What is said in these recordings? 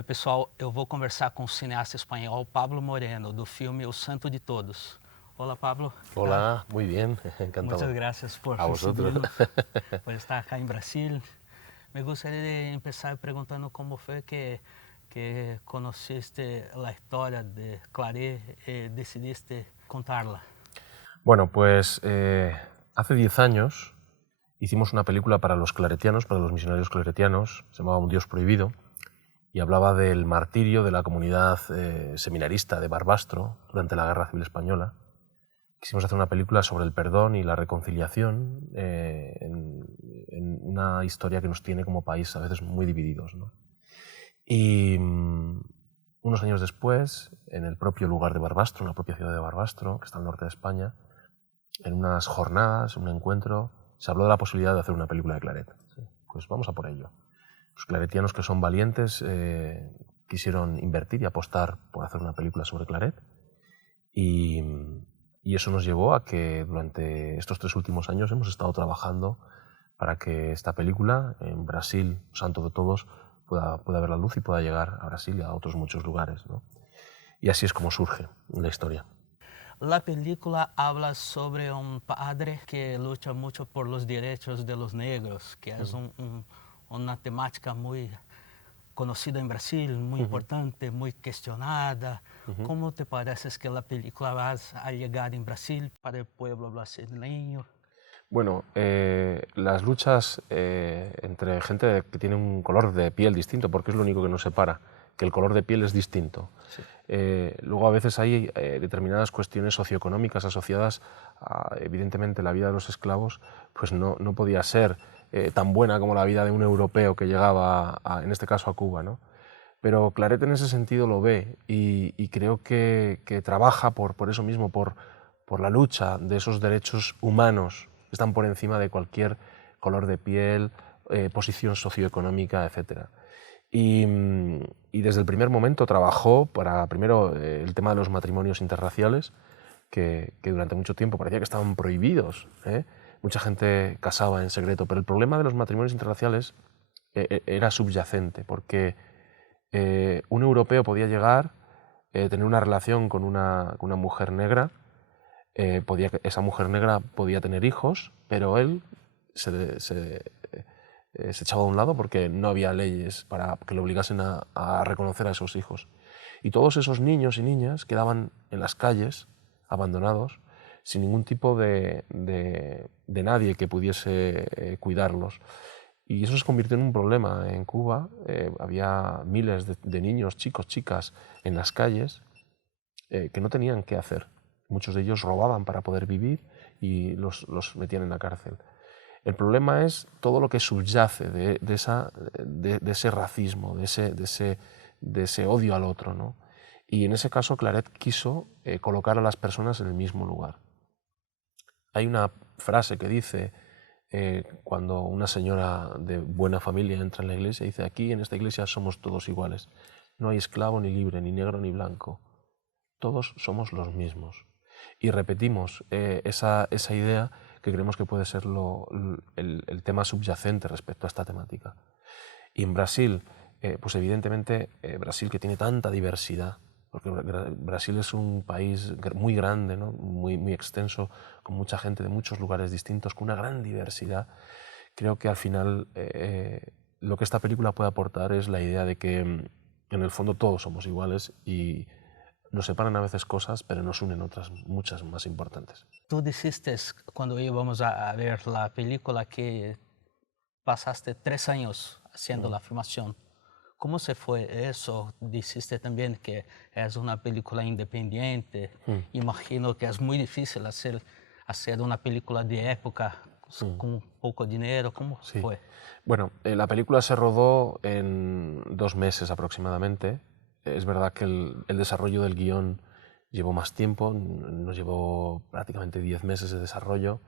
Oi, pessoal. Eu vou conversar com o cineasta espanhol Pablo Moreno, do filme O Santo de Todos. Hola, Pablo. Hola, muy bien, Muchas encantado. gracias por A vosotros. recibirnos, por estar acá en Brasil. Me gustaría de empezar preguntando cómo fue que conociste la historia de Claret y decidiste contarla. Bueno, pues hace 10 años hicimos una película para los claretianos, para los misionarios claretianos, se llamaba Un Dios Prohibido, y hablaba del martirio de la comunidad seminarista de Barbastro durante la Guerra Civil Española. Quisimos hacer una película sobre el perdón y la reconciliación en una historia que nos tiene como país a veces muy divididos, ¿no? Y unos años después, en el propio lugar de Barbastro, en la propia ciudad de Barbastro, que está al norte de España, en unas jornadas, un encuentro, se habló de la posibilidad de hacer una película de Claret. ¿Sí? Pues vamos a por ello. Los claretianos, que son valientes, quisieron invertir y apostar por hacer una película sobre Claret, y eso nos llevó a que durante estos 3 últimos años hemos estado trabajando para que esta película en Brasil, Santo de Todos, pueda ver la luz y pueda llegar a Brasil y a otros muchos lugares, ¿no? Y así es como surge la historia. La película habla sobre un padre que lucha mucho por los derechos de los negros, que es una temática muy conocida en Brasil, muy importante, muy cuestionada. ¿Cómo te parece que la película va a llegar en Brasil para el pueblo brasileño? Bueno, las luchas entre gente que tiene un color de piel distinto, porque es lo único que nos separa, que el color de piel es distinto. Sí. Luego a veces hay determinadas cuestiones socioeconómicas asociadas a, evidentemente, la vida de los esclavos, pues no podía ser tan buena como la vida de un europeo que llegaba, en este caso, a Cuba, ¿no? Pero Claret en ese sentido lo ve y creo que trabaja por eso mismo, por la lucha de esos derechos humanos que están por encima de cualquier color de piel, posición socioeconómica, etc. Y desde el primer momento trabajó para, primero, el tema de los matrimonios interraciales, que durante mucho tiempo parecía que estaban prohibidos, ¿eh? Mucha gente casaba en secreto, pero el problema de los matrimonios interraciales era subyacente, porque un europeo podía llegar, tener una relación con una mujer negra, esa mujer negra podía tener hijos, pero él se echaba a un lado porque no había leyes para que le obligasen a reconocer a esos hijos. Y todos esos niños y niñas quedaban en las calles, abandonados, sin ningún tipo de nadie que pudiese cuidarlos. Y eso se convirtió en un problema. En Cuba había miles de niños, chicos, chicas en las calles que no tenían qué hacer. Muchos de ellos robaban para poder vivir y los metían en la cárcel. El problema es todo lo que subyace de ese racismo, de ese odio al otro, ¿no? Y en ese caso Claret quiso colocar a las personas en el mismo lugar. Hay una frase que dice, cuando una señora de buena familia entra en la iglesia, dice: aquí en esta iglesia somos todos iguales, no hay esclavo ni libre, ni negro ni blanco, todos somos los mismos. Y repetimos esa idea, que creemos que puede ser el tema subyacente respecto a esta temática. Y en Brasil, pues evidentemente Brasil, que tiene tanta diversidad, porque Brasil es un país muy grande, ¿no? muy extenso, con mucha gente de muchos lugares distintos, con una gran diversidad. Creo que al final lo que esta película puede aportar es la idea de que en el fondo todos somos iguales y nos separan a veces cosas, pero nos unen otras muchas más importantes. Tú dijiste cuando íbamos a ver la película que pasaste 3 años haciendo la filmación. ¿Cómo se fue eso? Dijiste también que es una película independiente. Imagino que es muy difícil hacer una película de época con poco dinero. ¿Cómo fue? Bueno, la película se rodó en 2 meses aproximadamente. Es verdad que el desarrollo del guión llevó más tiempo, nos llevó prácticamente 10 meses de desarrollo,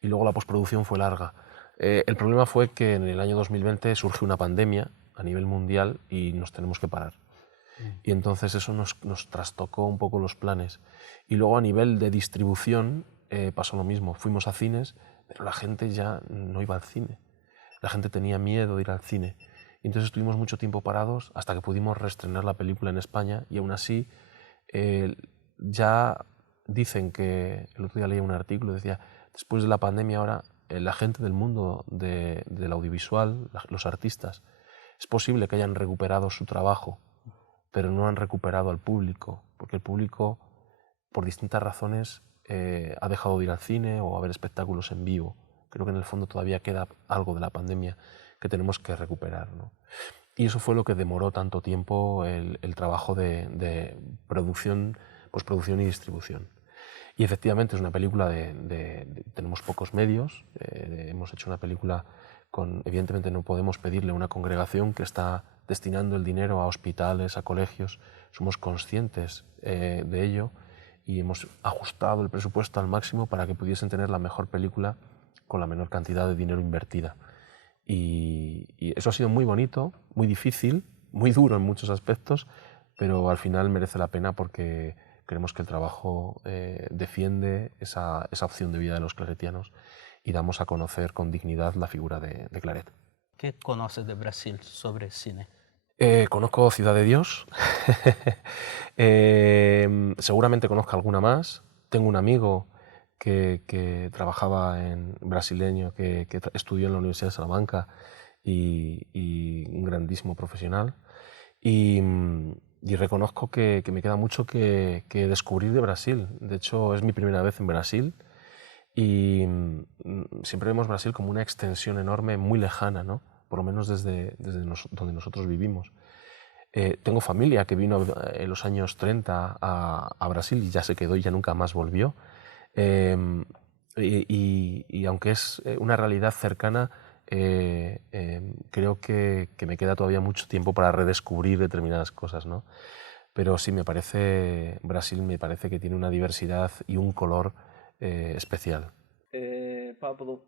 y luego la postproducción fue larga. El problema fue que en el año 2020 surgió una pandemia a nivel mundial y nos tenemos que parar. Y entonces eso nos trastocó un poco los planes. Y luego a nivel de distribución pasó lo mismo. Fuimos a cines, pero la gente ya no iba al cine. La gente tenía miedo de ir al cine. Entonces estuvimos mucho tiempo parados hasta que pudimos reestrenar la película en España y aún así ya dicen que, el otro día leí un artículo, decía, después de la pandemia ahora la gente del mundo del audiovisual, los artistas, es posible que hayan recuperado su trabajo, pero no han recuperado al público, porque el público, por distintas razones, ha dejado de ir al cine o a ver espectáculos en vivo. Creo que en el fondo todavía queda algo de la pandemia que tenemos que recuperar, ¿no? Y eso fue lo que demoró tanto tiempo el trabajo de producción, postproducción y distribución. Y efectivamente es una película tenemos pocos medios, hemos hecho una película con, evidentemente no podemos pedirle a una congregación que está destinando el dinero a hospitales, a colegios, somos conscientes de ello y hemos ajustado el presupuesto al máximo para que pudiesen tener la mejor película con la menor cantidad de dinero invertida. Y eso ha sido muy bonito, muy difícil, muy duro en muchos aspectos, pero al final merece la pena porque creemos que el trabajo defiende esa opción de vida de los claretianos y damos a conocer con dignidad la figura de Claret. ¿Qué conoces de Brasil sobre cine? Conozco Ciudad de Dios, seguramente conozco alguna más. Tengo un amigo que trabajaba en brasileño, que estudió en la Universidad de Salamanca y un grandísimo profesional. Y reconozco que me queda mucho que descubrir de Brasil. De hecho, es mi primera vez en Brasil y siempre vemos Brasil como una extensión enorme, muy lejana, ¿no? Por lo menos desde donde nosotros vivimos. Tengo familia que vino en los años 30 a Brasil y ya se quedó y ya nunca más volvió. Y aunque es una realidad cercana, creo que me queda todavía mucho tiempo para redescubrir determinadas cosas, ¿no? Pero sí, Brasil me parece que tiene una diversidad y un color especial. Pablo,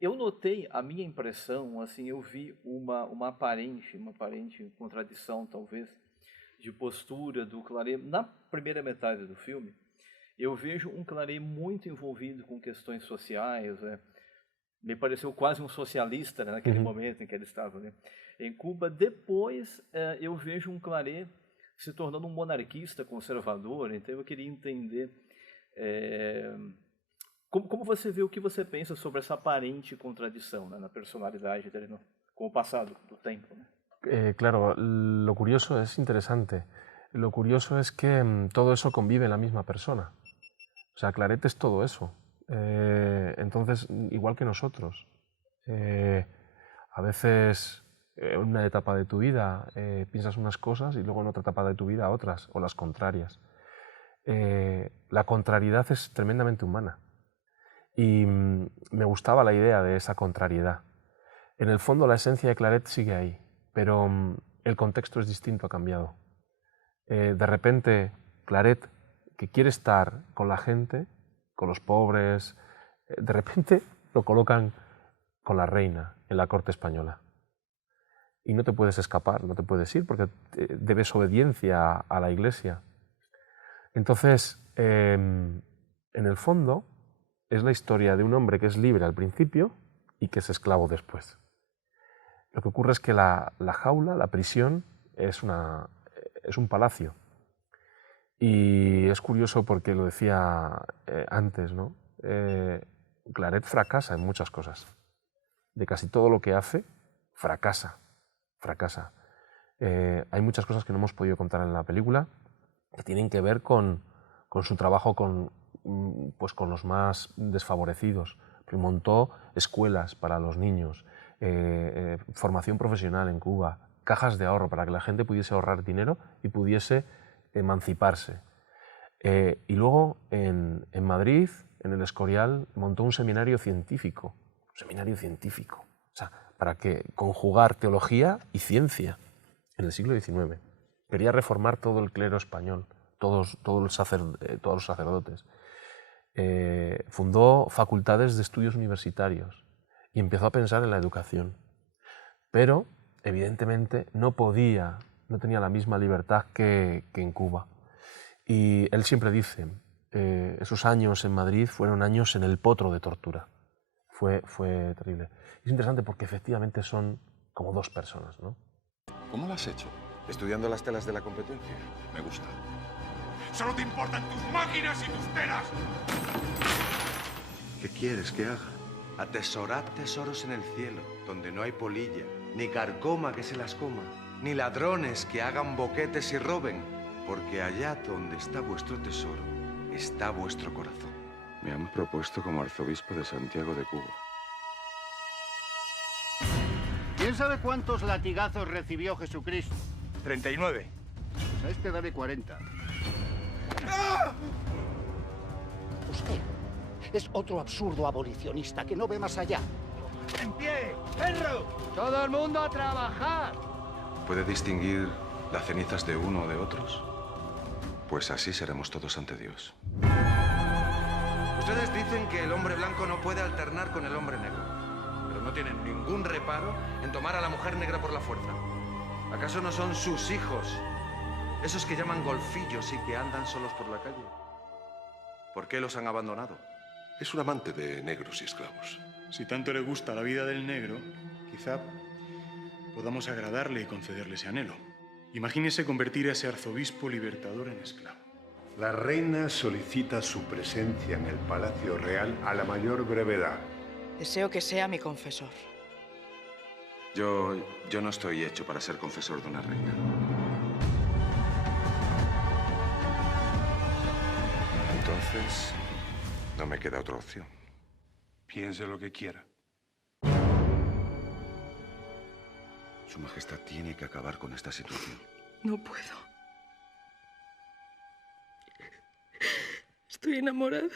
eu notei a minha impressão, assim, eu vi uma aparente contradição, talvez, de postura do Claret na primeira metade do filme. Eu vejo um Claret muito envolvido com questões sociais, me pareceu quase um socialista, né, naquele momento em que ele estava, né, em Cuba. Depois eu vejo um Claret se tornando um monarquista conservador, então eu queria entender como você vê, o que você pensa sobre essa aparente contradição, né, na personalidade dele com o passado do tempo, né? Claro, lo curioso es interesante. Lo curioso es que todo eso convive en la misma persona. O sea, Claret es todo eso. Entonces, igual que nosotros, a veces en una etapa de tu vida piensas unas cosas y luego en otra etapa de tu vida otras, o las contrarias. La contrariedad es tremendamente humana y me gustaba la idea de esa contrariedad. En el fondo la esencia de Claret sigue ahí, pero el contexto es distinto, ha cambiado. De repente, Claret, que quiere estar con la gente, con los pobres, de repente lo colocan con la reina en la corte española. Y no te puedes escapar, no te puedes ir porque debes obediencia a la iglesia. Entonces, en el fondo, es la historia de un hombre que es libre al principio y que es esclavo después. Lo que ocurre es que la jaula, la prisión, es un palacio. Y es curioso porque lo decía antes, ¿no? Claret fracasa en muchas cosas. De casi todo lo que hace, fracasa. Hay muchas cosas que no hemos podido contar en la película que tienen que ver con su trabajo con los más desfavorecidos. Montó escuelas para los niños, formación profesional en Cuba, cajas de ahorro para que la gente pudiese ahorrar dinero y pudiese emanciparse. Y luego en Madrid, en el Escorial, montó un seminario científico. O sea, para conjugar teología y ciencia en el siglo XIX. Quería reformar todo el clero español, todos los sacerdotes. Fundó facultades de estudios universitarios y empezó a pensar en la educación. Pero, evidentemente, no tenía la misma libertad que en Cuba. Y él siempre dice, esos años en Madrid fueron años en el potro de tortura. fue terrible. Es interesante porque efectivamente son como dos personas, ¿no? ¿Cómo lo has hecho? ¿Estudiando las telas de la competencia? Me gusta. ¡Solo te importan tus máquinas y tus telas! ¿Qué quieres que haga? Atesorad tesoros en el cielo, donde no hay polilla, ni carcoma que se las coma, ni ladrones que hagan boquetes y roben, porque allá donde está vuestro tesoro, está vuestro corazón. Me han propuesto como arzobispo de Santiago de Cuba. ¿Quién sabe cuántos latigazos recibió Jesucristo? 39. Pues a este dale 40. Usted es otro absurdo abolicionista que no ve más allá. ¡En pie! ¡Perro! ¡Todo el mundo a trabajar! ¿Puede distinguir las cenizas de uno o de otros? Pues así seremos todos ante Dios. Ustedes dicen que el hombre blanco no puede alternar con el hombre negro, pero no tienen ningún reparo en tomar a la mujer negra por la fuerza. ¿Acaso no son sus hijos, esos que llaman golfillos y que andan solos por la calle? ¿Por qué los han abandonado? Es un amante de negros y esclavos. Si tanto le gusta la vida del negro, quizá podamos agradarle y concederle ese anhelo. Imagínese convertir a ese arzobispo libertador en esclavo. La reina solicita su presencia en el Palacio Real a la mayor brevedad. Deseo que sea mi confesor. Yo no estoy hecho para ser confesor de una reina. Entonces, no me queda otra opción. Piense lo que quiera. Su Majestad tiene que acabar con esta situación. No puedo. Estoy enamorada.